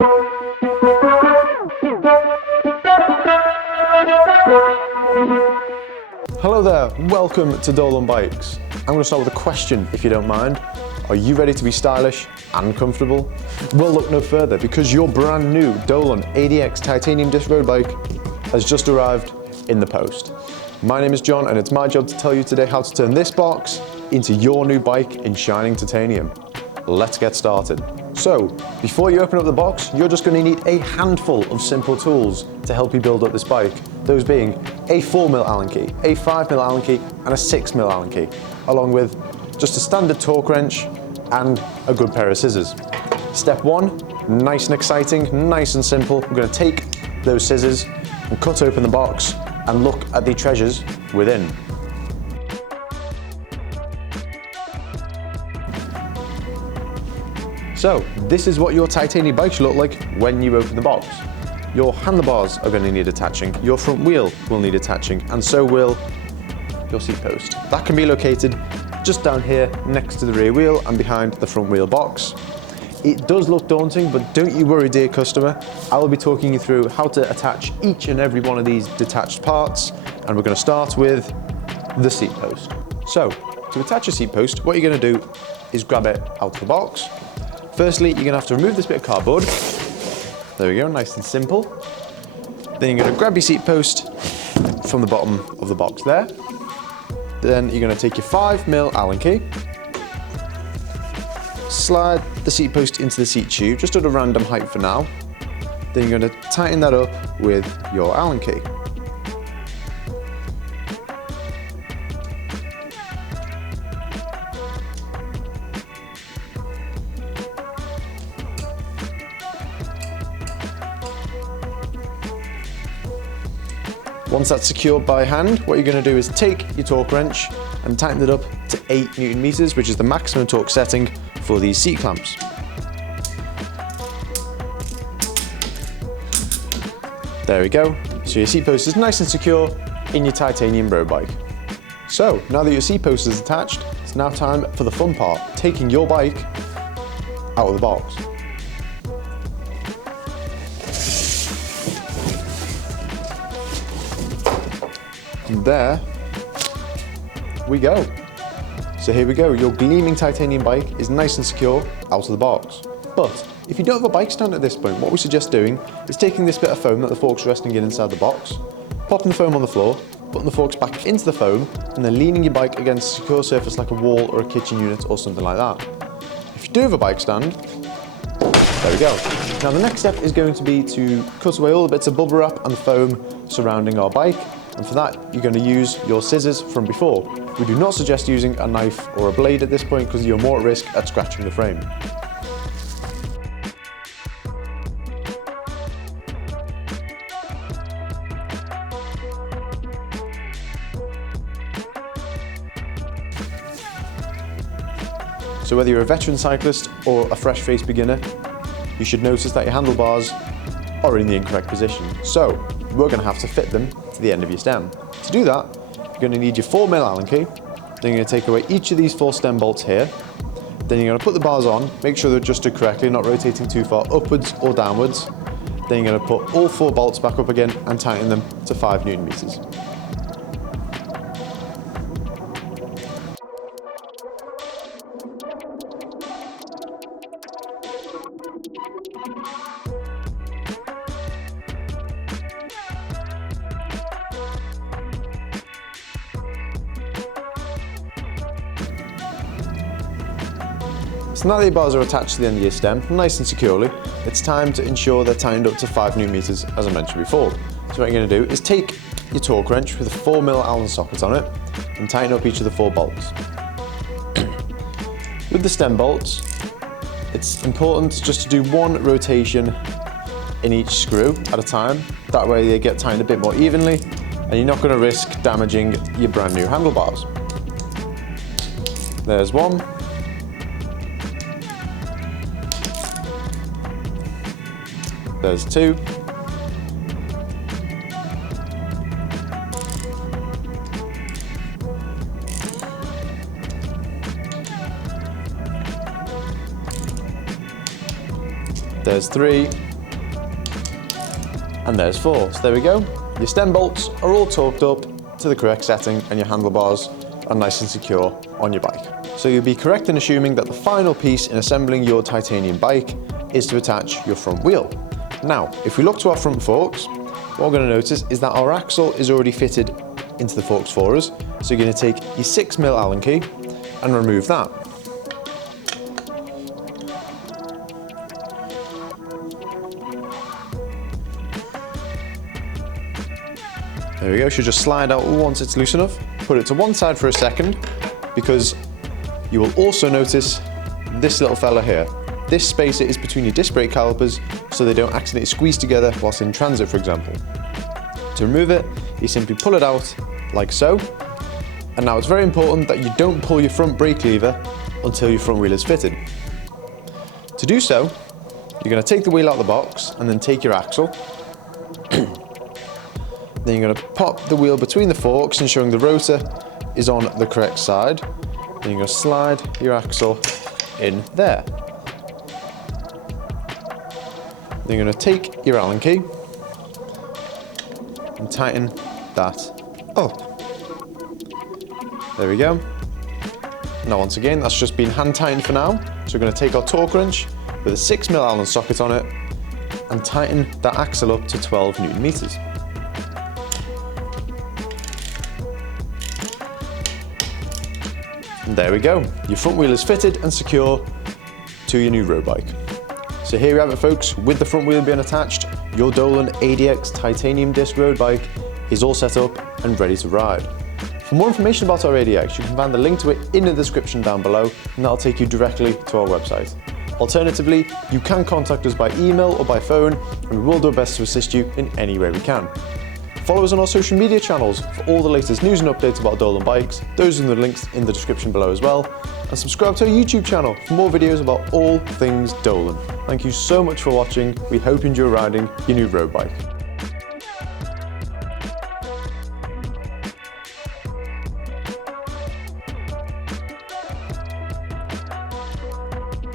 Hello there, welcome to Dolan Bikes. I'm going to start with a question, if you don't mind. Are you ready to be stylish and comfortable? Well, look no further, because your brand new Dolan ADX Titanium Disc Road Bike has just arrived in the post. My name is John, and it's my job to tell you today how to turn this box into your new bike in shining titanium. Let's get started. So, before you open up the box, you're just going to need a handful of simple tools to help you build up this bike. Those being a 4mm Allen key, a 5mm Allen key, and a 6mm Allen key, along with just a standard torque wrench and a good pair of scissors. Step one, nice and exciting, nice and simple. We're going to take those scissors and cut open the box and look at the treasures within. So, this is what your titanium bike should look like when you open the box. Your handlebars are going to need attaching, your front wheel will need attaching, and so will your seat post. That can be located just down here next to the rear wheel and behind the front wheel box. It does look daunting, but don't you worry, dear customer. I will be talking you through how to attach each and every one of these detached parts, and we're going to start with the seat post. So, to attach a seat post, what you're going to do is grab it out of the box. Firstly, you're going to have to remove this bit of cardboard. There we go, nice and simple. Then you're going to grab your seat post from the bottom of the box there. Then you're going to take your 5mm Allen key, slide the seat post into the seat tube, just at a random height for now. Then you're going to tighten that up with your Allen key. Once that's secured by hand, what you're going to do is take your torque wrench and tighten it up to 8 Newton meters, which is the maximum torque setting for these seat clamps. There we go. So your seat post is nice and secure in your titanium road bike. So now that your seat post is attached, it's now time for the fun part, taking your bike out of the box. And there we go. So here we go, your gleaming titanium bike is nice and secure out of the box. But if you don't have a bike stand at this point, what we suggest doing is taking this bit of foam that the fork's resting in inside the box, popping the foam on the floor, putting the forks back into the foam, and then leaning your bike against a secure surface like a wall or a kitchen unit or something like that. If you do have a bike stand, there we go. Now the next step is going to be to cut away all the bits of bubble wrap and the foam surrounding our bike. And for that, you're going to use your scissors from before. We do not suggest using a knife or a blade at this point because you're more at risk at scratching the frame. So whether you're a veteran cyclist or a fresh-faced beginner, you should notice that your handlebars are in the incorrect position. So we're going to have to fit them to the end of your stem. To do that, you're going to need your 4mm Allen key. Then you're going to take away each of these 4 stem bolts here. Then you're going to put the bars on, make sure they're adjusted correctly, not rotating too far upwards or downwards. Then you're going to put all 4 bolts back up again and tighten them to 5 Newton meters. So now that your bars are attached to the end of your stem, nice and securely, it's time to ensure they're tightened up to 5 Newton meters, as I mentioned before. So what you're going to do is take your torque wrench with a 4mm Allen socket on it and tighten up each of the 4 bolts. With the stem bolts, it's important just to do 1 rotation in each screw at a time. That way they get tightened a bit more evenly and you're not going to risk damaging your brand new handlebars. There's 1. There's 2. There's 3. And there's 4. So there we go. Your stem bolts are all torqued up to the correct setting and your handlebars are nice and secure on your bike. So you'll be correct in assuming that the final piece in assembling your titanium bike is to attach your front wheel. Now, if we look to our front forks, what we're going to notice is that our axle is already fitted into the forks for us. So you're going to take your 6mm Allen key and remove that. There we go, should just slide out once it's loose enough. Put it to one side for a second, because you will also notice this little fella here. This spacer is between your disc brake calipers, so they don't accidentally squeeze together whilst in transit, for example. To remove it, you simply pull it out like so. And now it's very important that you don't pull your front brake lever until your front wheel is fitted. To do so, you're going to take the wheel out of the box and then take your axle. Then you're going to pop the wheel between the forks, ensuring the rotor is on the correct side. Then you're going to slide your axle in there. Then you're going to take your Allen key and tighten that up. There we go. Now once again, that's just been hand tightened for now. So we're going to take our torque wrench with a 6mm Allen socket on it and tighten that axle up to 12 Newton meters. And there we go. Your front wheel is fitted and secure to your new road bike. So here you have it, folks. With the front wheel being attached, your Dolan ADX Titanium Disc Road Bike is all set up and ready to ride. For more information about our ADX, you can find the link to it in the description down below, and that'll take you directly to our website. Alternatively, you can contact us by email or by phone, and we will do our best to assist you in any way we can. Follow us on our social media channels for all the latest news and updates about Dolan bikes. Those are the links in the description below as well. And subscribe to our YouTube channel for more videos about all things Dolan. Thank you so much for watching. We hope you enjoy riding your new road bike.